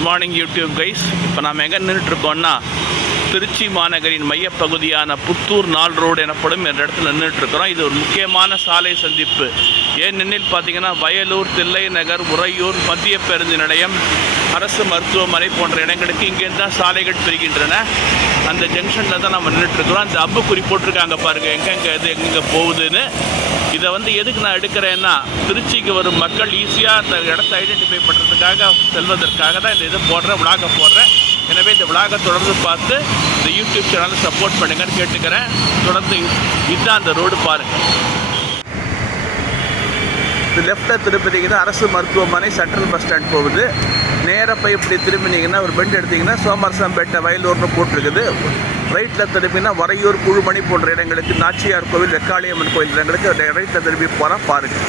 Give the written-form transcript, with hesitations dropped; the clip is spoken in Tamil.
Good morning YouTube guys. இப்போ நாம் எங்கே நின்றுட்டுருக்கோன்னா திருச்சி மாநகரின் மையப்பகுதியான புத்தூர் நாள் ரோடு எனப்படும் என்ற இடத்துல நின்றுட்டுருக்கிறோம். இது ஒரு முக்கியமான சாலை சந்திப்பு. ஏனெனில் பார்த்தீங்கன்னா வயலூர், தில்லை நகர், உறையூர், மத்திய பேருந்து நிலையம், அரசு மருத்துவமனை போன்ற இடங்களுக்கு இங்கேருந்து தான் சாலைகள் பிரிக்கின்றன. அந்த ஜங்ஷனில் தான் நம்ம நின்றுட்டுருக்குறோம். அந்த அம்புக்குறி போட்டிருக்காங்க பாருங்கள், எங்கெங்கே இது எங்கெங்கே போகுதுன்னு. இதை எதுக்கு நான் எடுக்கிறேன்னா, திருச்சிக்கு வரும் மக்கள் ஈஸியாக அந்த இடத்த ஐடென்டிஃபை பண்ணுறதுக்காக செல்வதற்காக தான் இந்த இதை போடுறேன், விளாகை போடுறேன். எனவே இந்த விளாகை தொடர்ந்து பார்த்து இந்த யூடியூப் சேனலை சப்போர்ட் பண்ணுங்கன்னு கேட்டுக்கிறேன். தொடர்ந்து இதுதான் அந்த ரோடு பாருங்கள். இது லெஃப்ட்டில் திரும்பினீங்கன்னா அரசு மருத்துவமனை, சென்ட்ரல் பஸ் ஸ்டாண்ட் போகுது. நேராக போய் இப்படி திரும்பினீங்கன்னா ஒரு பெண்ட் எடுத்திங்கன்னா சோமரசம்பேட்டை, வயலூர்னு போட்டிருக்குது. ரைட்டில் திரும்பினா வரையூர், குழுமணி போன்ற இடங்களுக்கு, நாச்சியார் கோவில், வெக்காளியம்மன் கோயில் இடங்களுக்கு ரைட்டில் திரும்பி போனால் பாருங்கள்.